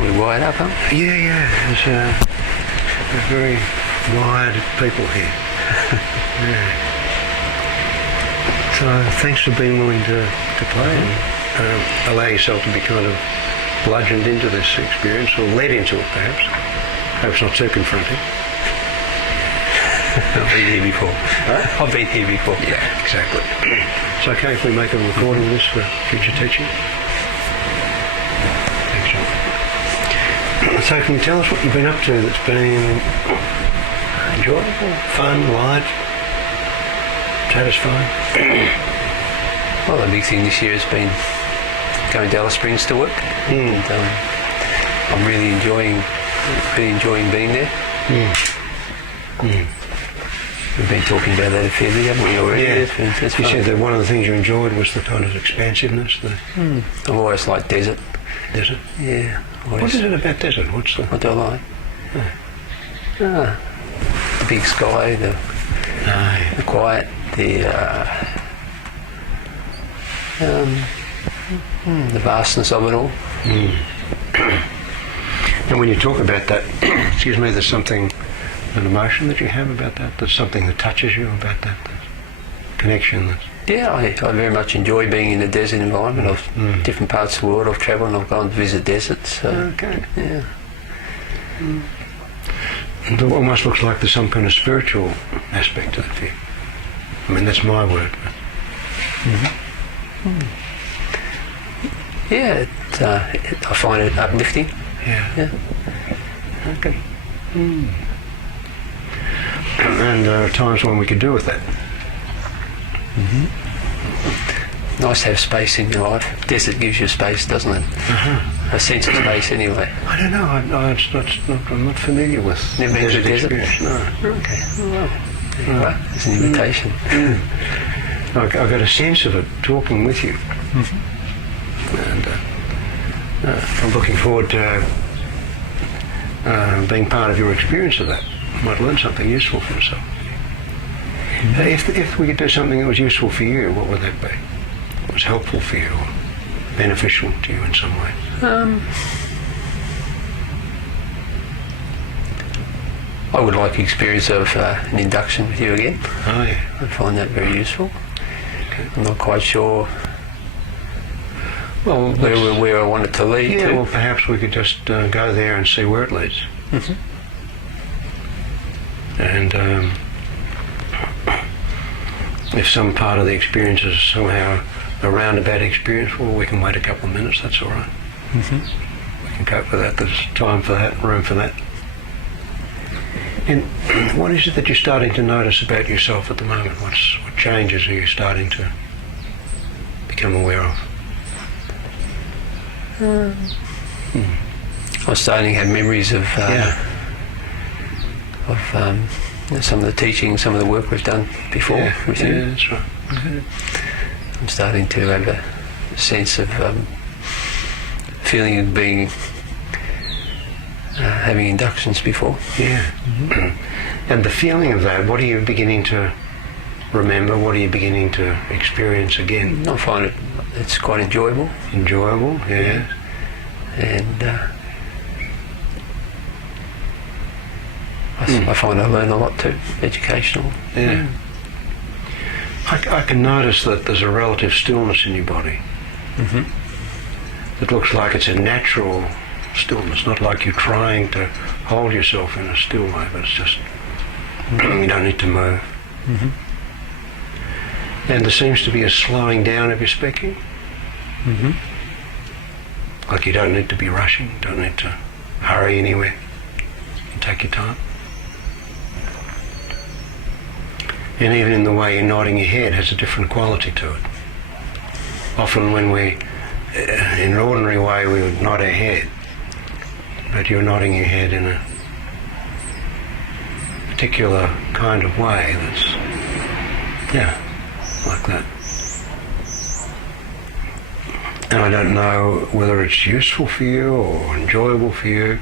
We're wired up, huh? Yeah. There's very wired people here. Yeah. So thanks for being willing to play and allow yourself to be kind of bludgeoned into this experience, or led into it perhaps. Hope it's not too confronting. I've been here before. Huh? I've been here before. Yeah, exactly. It's okay if we make a recording of this for future teaching? Thanks, John. So can you tell us what you've been up to that's been enjoyable, fun, light, satisfying? Well, the big thing this year has been going to Alice Springs to work. And I'm really enjoying being there. We've been talking about that a fair bit, haven't we, already? Yeah. It's You fun. said that one of the things you enjoyed was the kind of expansiveness, the I've always liked desert. desert. Yeah. What is it about desert? What do I like? The big sky, the quiet, the vastness of it all. And when you talk about that, excuse me, there's something, an emotion that you have about that? There's something that touches you about that connection? Yeah, I very much enjoy being in a desert environment. Of different parts of the world I've travelled and I've gone to visit deserts. So, okay. Yeah. It almost looks like there's some kind of spiritual aspect to it for you. I mean, that's my word. Yeah, I find it uplifting. Yeah. Okay. And there are times when we could do with that. Nice to have space in your life. Desert gives you space, doesn't it? A sense of space, anyway. I don't know. I'm not familiar with Never been to a desert? experience. No. Okay. Well, it's an invitation. I got a sense of it talking with you, and I'm looking forward to being part of your experience of that. I might learn something useful for myself. If we could do something that was useful for you, what would that be? What was helpful for you, or beneficial to you in some way? I would like the experience of an induction with you again. Oh yeah. I find that very useful. Okay. I'm not quite sure Well, where I want it to lead yeah. to. Well, perhaps we could just go there and see where it leads. And if some part of the experience is somehow a roundabout experience, well, we can wait a couple of minutes. That's all right. We can cope with that. There's time for that, room for that. And what is it that you're starting to notice about yourself at the moment? What changes are you starting to become aware of? I'm starting to have memories of some of the teaching, some of the work we've done before with you. Yeah, that's right. I'm starting to have a sense of feeling of being having inductions before. Yeah. And the feeling of that, what are you beginning to remember? What are you beginning to experience again? I find it's quite enjoyable. Enjoyable, yeah. And I find I learn a lot too, educational. Yeah. I can notice that there's a relative stillness in your body. It looks like it's a natural stillness, not like you're trying to hold yourself in a still way, but it's just you don't need to move. And there seems to be a slowing down of your speaking. Like you don't need to be rushing, don't need to hurry anywhere. You take your time. And even in the way you're nodding your head has a different quality to it. Often when we, in an ordinary way, we would nod our head, but you're nodding your head in a particular kind of way that's, like that. And I don't know whether it's useful for you or enjoyable for you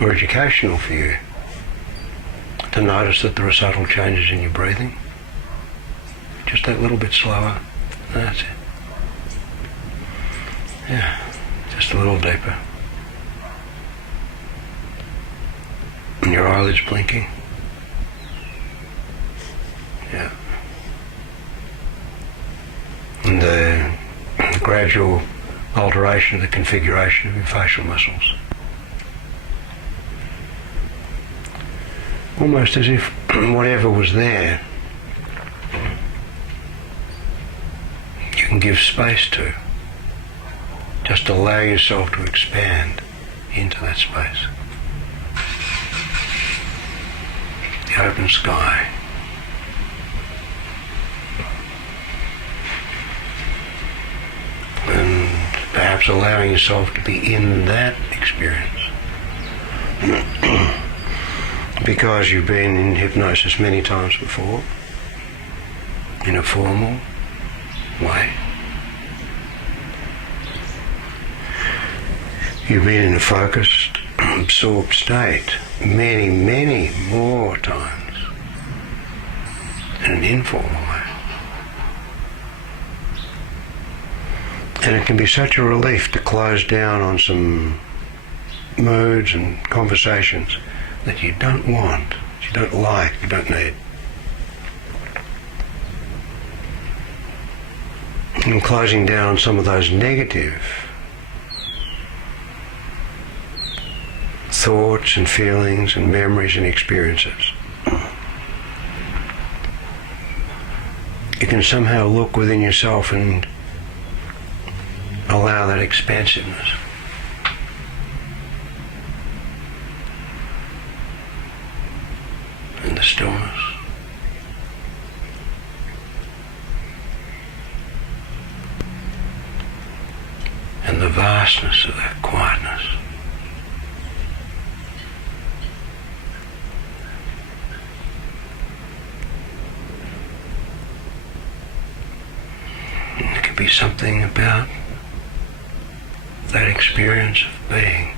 or educational for you to notice that there are subtle changes in your breathing. Just that little bit slower. That's it. Yeah, just a little deeper. And your eyelids blinking. Yeah. And the gradual alteration of the configuration of your facial muscles. Almost as if whatever was there, you can give space to. Just allow yourself to expand into that space. The open sky. And perhaps allowing yourself to be in that experience. Because you've been in hypnosis many times before, in a formal way. You've been in a focused, absorbed state many, many more times in an informal way. And it can be such a relief to close down on some moods and conversations that you don't want, you don't like, you don't need. And closing down on some of those negative thoughts and feelings and memories and experiences. You can somehow look within yourself and allow that expansiveness. And the stillness. And the vastness of that quietness. And there could be something about that experience of being.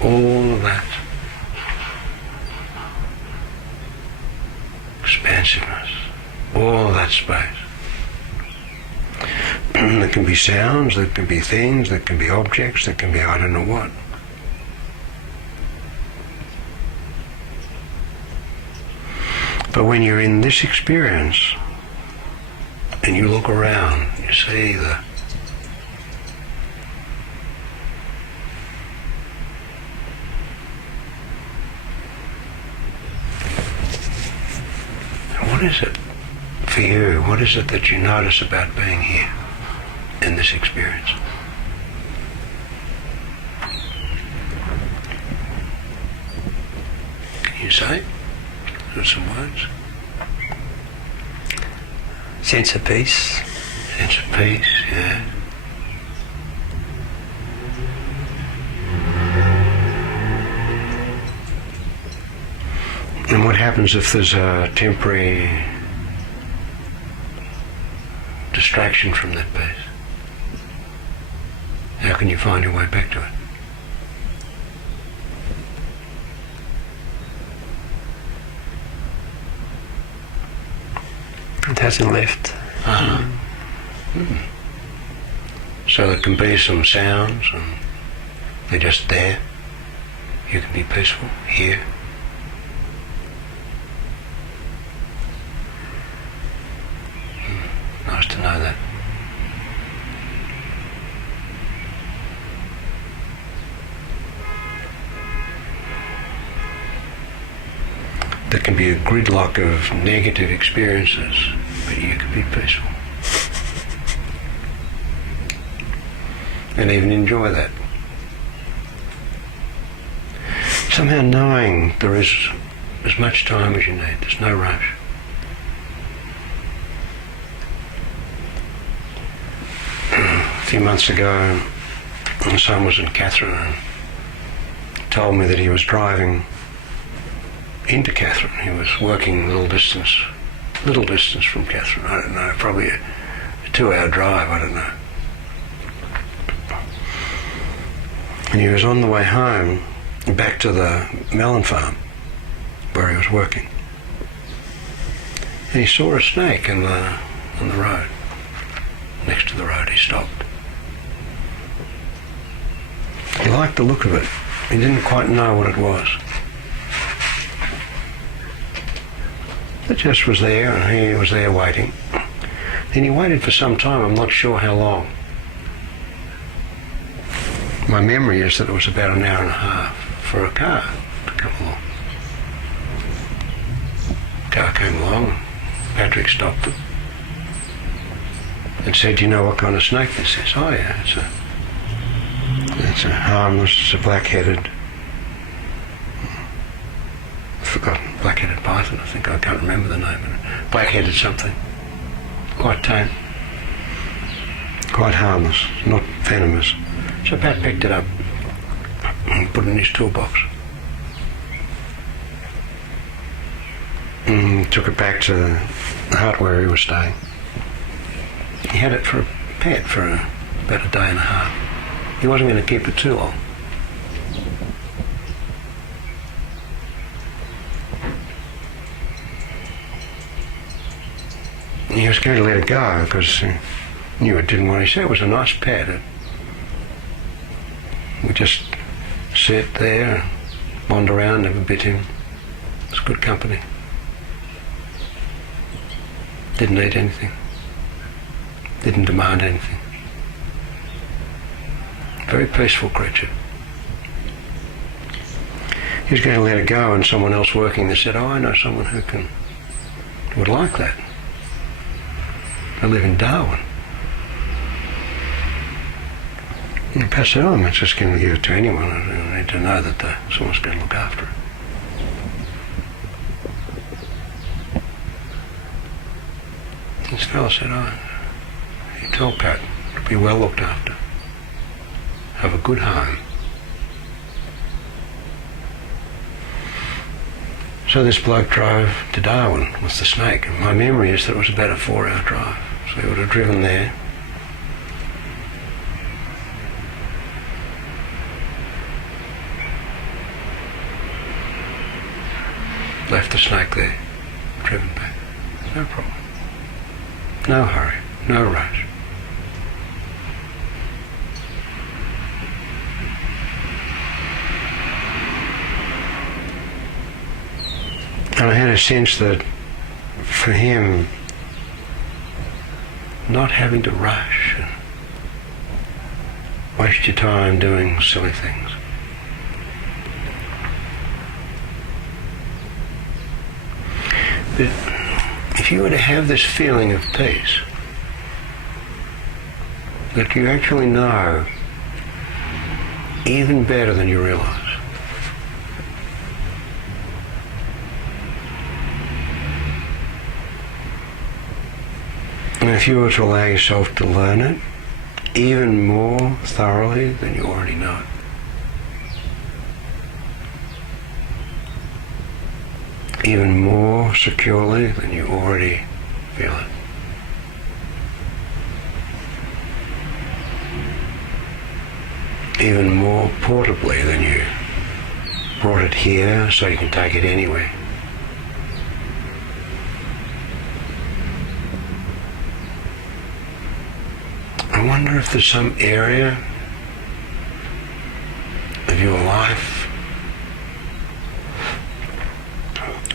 All of that expansiveness, all of that space. There can be sounds, there can be things, there can be objects, there can be I don't know what. But when you're in this experience and you look around, you see what is it for you? What is it that you notice about being here in this experience? Can you say? There's some words. Sense of peace. Sense of peace, yeah. And what happens if there's a temporary distraction from that peace? How can you find your way back to it? It hasn't left. So there can be some sounds and they're just there. You can be peaceful here. Nice to know that. There can be a gridlock of negative experiences, but you can be peaceful. And even enjoy that. Somehow knowing there is as much time as you need, there's no rush. A few months ago, my son was in Catherine and told me that he was driving into Catherine. He was working a little distance from Catherine. I don't know, probably a 2-hour drive, I don't know. And he was on the way home back to the melon farm where he was working. And he saw a snake on the road. Next to the road, he stopped. He liked the look of it. He didn't quite know what it was. It just was there, and he was there waiting. Then he waited for some time, I'm not sure how long. My memory is that it was about an hour and a half for a car to come along. The car came along, and Patrick stopped it and said, "Do you know what kind of snake this is?" "Oh yeah, it's a harmless, it's a black-headed, I've forgotten, black-headed python, I think. I can't remember the name of it. Black-headed something. Quite tame. Quite harmless, not venomous." So Pat picked it up and put it in his toolbox. And took it back to the hut where he was staying. He had it for a pet for about a day and a half. He wasn't going to keep it too long. He was going to let it go because he knew it didn't want to. He said it was a nice pet. We just sit there, wander around, never bit him. It was good company. Didn't eat anything. Didn't demand anything. Very peaceful creature. He was going to let it go, and someone else working there said, "Oh, I know someone who would like that. I live in Darwin." And Pat said, "Oh, I'm not just going to give it to anyone. I need to know that someone's going to look after it." This fellow said, "Oh, you tell Pat to be well looked after. Have a good home." So this bloke drove to Darwin with the snake, and my memory is that it was about a 4-hour drive. So he would have driven there. Left the snake there, driven back. No problem. No hurry, no rush. And I had a sense that for him, not having to rush and waste your time doing silly things. But if you were to have this feeling of peace, that you actually know even better than you realize, and if you were to allow yourself to learn it even more thoroughly than you already know it, even more securely than you already feel it, even more portably than you brought it here so you can take it anywhere. I wonder if there's some area of your life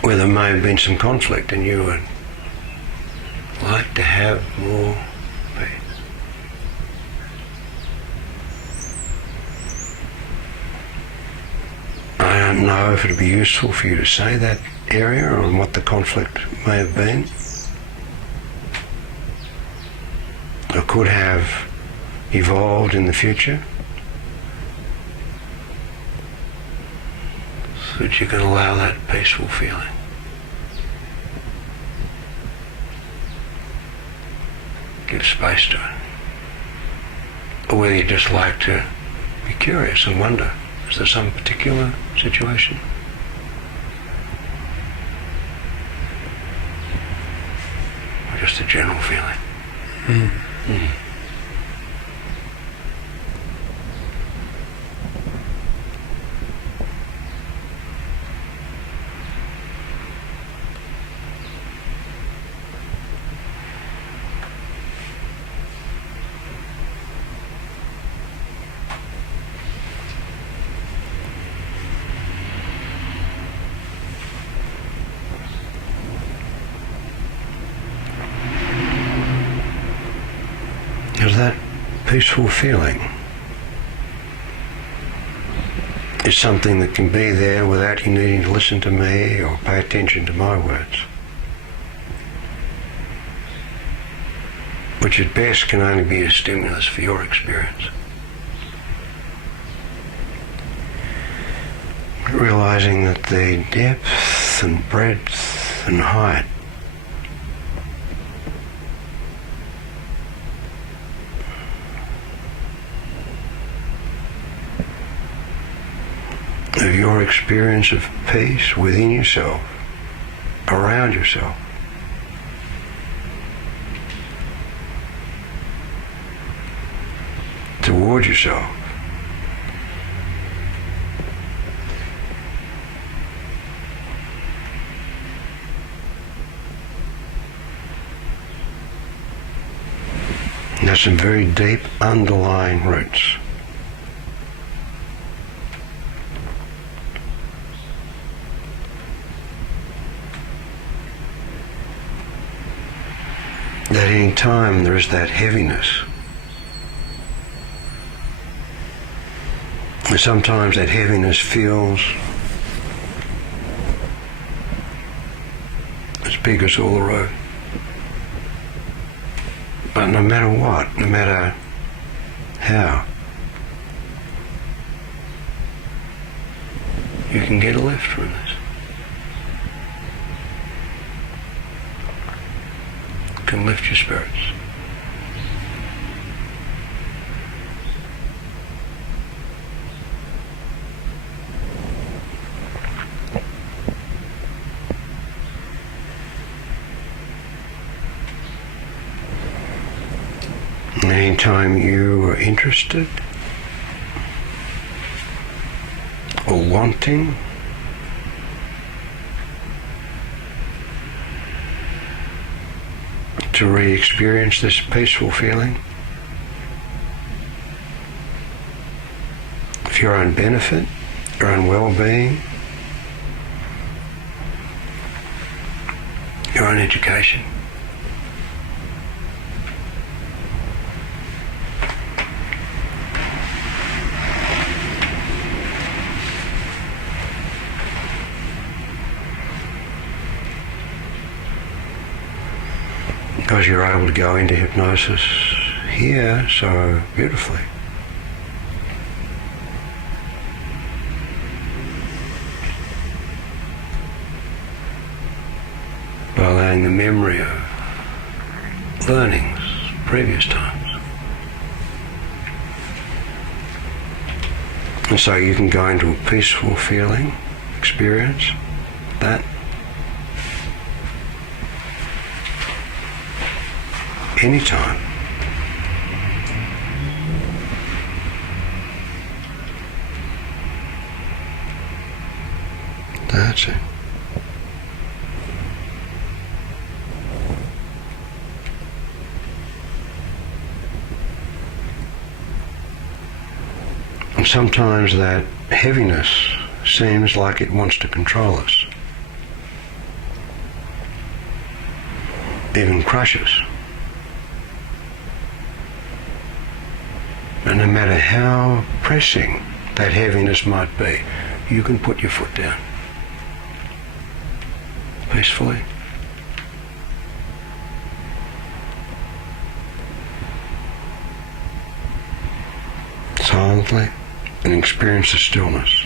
where there may have been some conflict and you would like to have more peace. I don't know if it would be useful for you to say that area or what the conflict may have been, or could have evolved in the future, so that you can allow that peaceful feeling. Give space to it. Or whether you just like to be curious and wonder, is there some particular situation? Or just a general feeling? Mm. peaceful feeling is something that can be there without you needing to listen to me or pay attention to my words, which at best can only be a stimulus for your experience. Realizing that the depth and breadth and height of your experience of peace within yourself, around yourself, toward yourself, there's some very deep underlying roots. At any time there is that heaviness. And sometimes that heaviness feels as big as all the road. But no matter what, no matter how, you can get a lift from this. Can lift your spirits. Anytime you are interested or wanting to re-experience this peaceful feeling of your own benefit, your own well-being, your own education, because you're able to go into hypnosis here so beautifully. By allowing the memory of learnings, previous times. And so you can go into a peaceful feeling, experience that. Anytime. That's it. And sometimes that heaviness seems like it wants to control us, even crush us. And no matter how pressing that heaviness might be, you can put your foot down peacefully. Silently, and experience the stillness.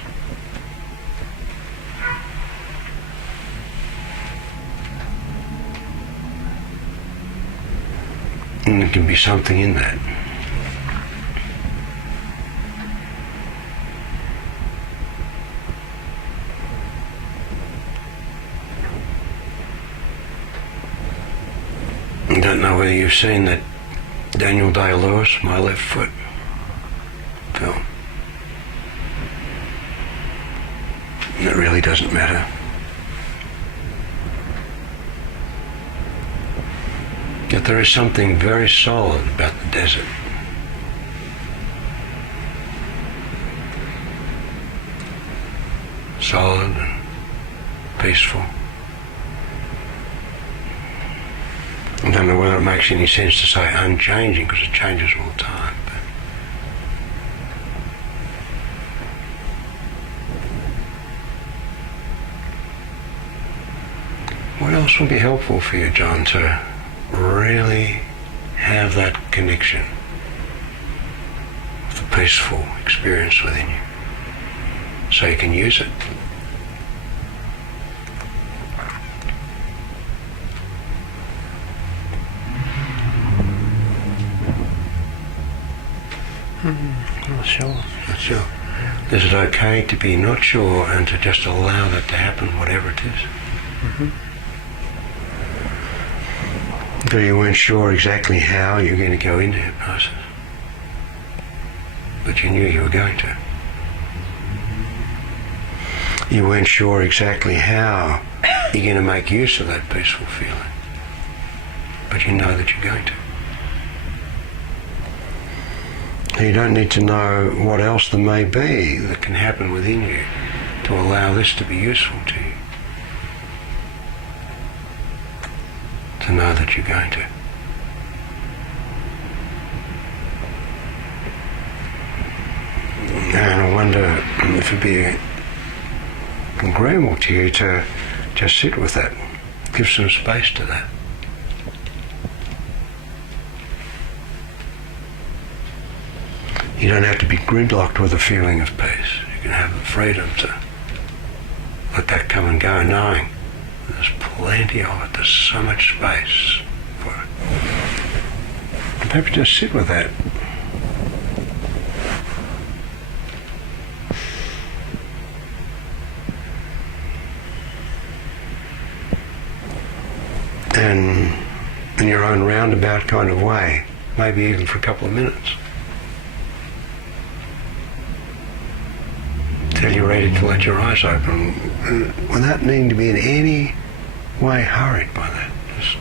And there can be something in that. I don't know whether you've seen that Daniel Day-Lewis, My Left Foot film. And it really doesn't matter. Yet there is something very solid about the desert. Solid and peaceful. I don't know whether it makes any sense to say unchanging, because it changes all the time. But What else would be helpful for you, John, to really have that connection with the peaceful experience within you, so you can use it? Not sure. Not sure. Is it okay to be not sure and to just allow that to happen, whatever it is? Mm-hmm. So you weren't sure exactly how you're going to go into hypnosis, but you knew you were going to. You weren't sure exactly how you're going to make use of that peaceful feeling, but you know that you're going to. You don't need to know what else there may be that can happen within you to allow this to be useful to you. To know that you're going to. And I wonder if it'd be agreeable to you to just sit with that, give some space to that. You don't have to be gridlocked with a feeling of peace. You can have the freedom to let that come and go, knowing there's plenty of it. There's so much space for it. And perhaps just sit with that. And in your own roundabout kind of way, maybe even for a couple of minutes. Till you're ready to let your eyes open, without needing to be in any way hurried by that. Just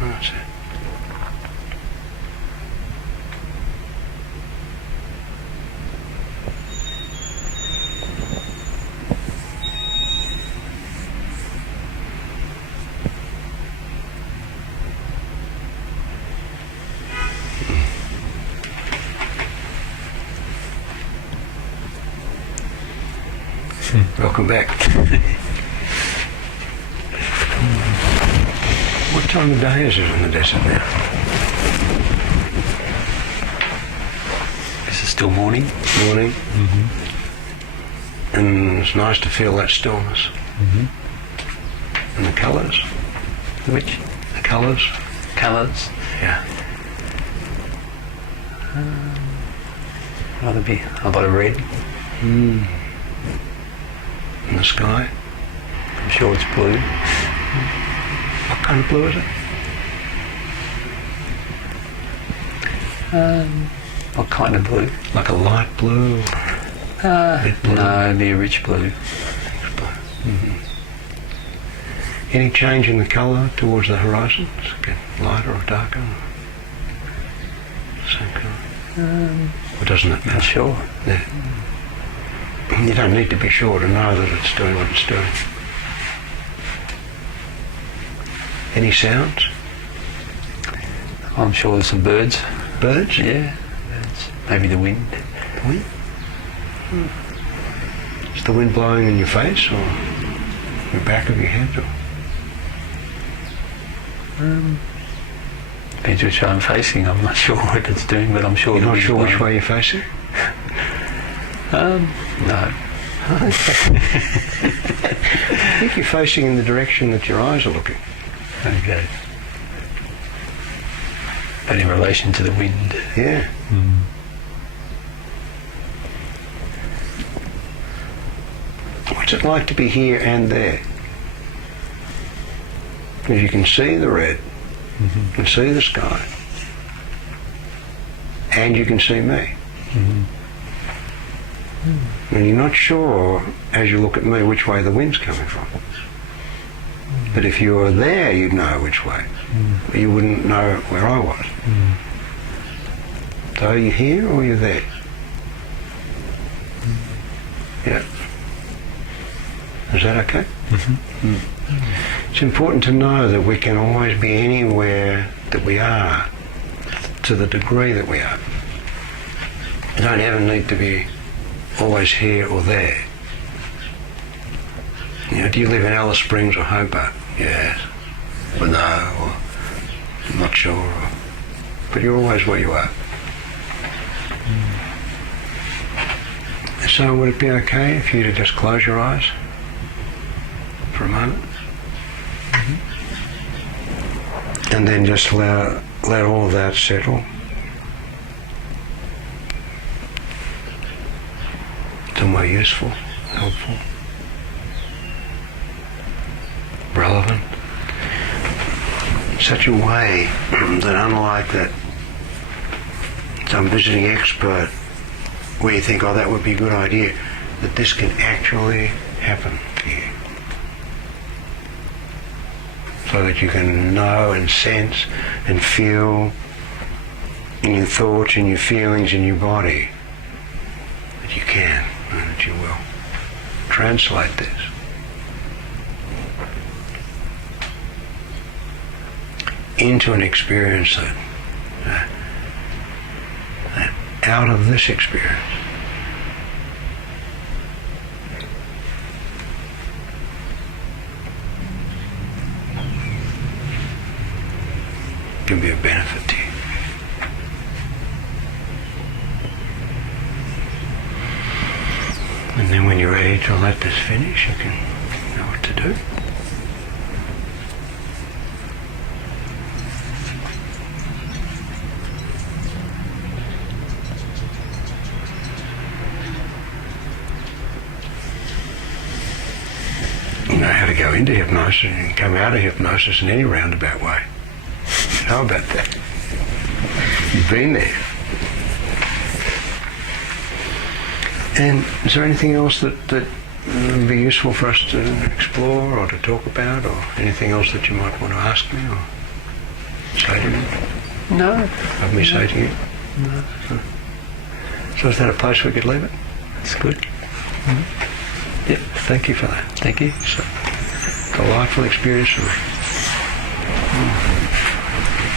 that's it. Welcome back. What time of day is it in the desert now? Is it still morning? Morning. Mm-hmm. And it's nice to feel that stillness. Mm-hmm. And the colours. Which? The colours. Colours? Yeah. Rather be a lot of red. Mm. In the sky. I'm sure it's blue. What kind of blue is it? What kind of blue? Like a light blue? Blue? No, it'd be a rich blue. Mm-hmm. Any change in the colour towards the horizon? Does it get lighter or darker? Same colour? Or doesn't it matter? Not sure. Yeah. You don't need to be sure to know that it's doing what it's doing. Any sounds? I'm sure there's some birds. Birds? Yeah, birds. Maybe the wind. The wind? Is the wind blowing in your face or the back of your head? Or? Depends which way I'm facing. I'm not sure what it's doing, but I'm sure. You're the not wind's sure which blowing. way you're facing? No. I think you're facing in the direction that your eyes are looking. Okay. But in relation to the wind. Yeah. What's it like to be here and there? Because you can see the red, you can see the sky, and you can see me. And you're not sure, as you look at me, which way the wind's coming from. But if you were there, you'd know which way. But you wouldn't know where I was. So are you here or are you there? Yeah. Is that okay? It's important to know that we can always be anywhere that we are, to the degree that we are. don't even need to be always here or there. You know, do you live in Alice Springs or Hobart? Yes. But no, or I'm not sure. But you're always where you are. So would it be okay for you to just close your eyes for a moment? And then just let all of that settle. Somewhere useful, helpful, relevant. Such a way that unlike that some visiting expert where you think, oh, that would be a good idea, that this can actually happen here. So that you can know and sense and feel in your thoughts and your feelings in your body that you can and that you will translate this into an experience that out of this experience can be a benefit to you. And then when you're ready to let this finish, you can know what to do. You know how to go into hypnosis and come out of hypnosis in any roundabout way. How about that? You've been there. And is there anything else that would be useful for us to explore or to talk about, or anything else that you might want to ask me or say to me? No. Have me say to you? No. So is that a place we could leave it? It's good. Yep, thank you for that. Thank you. So, delightful experience for me.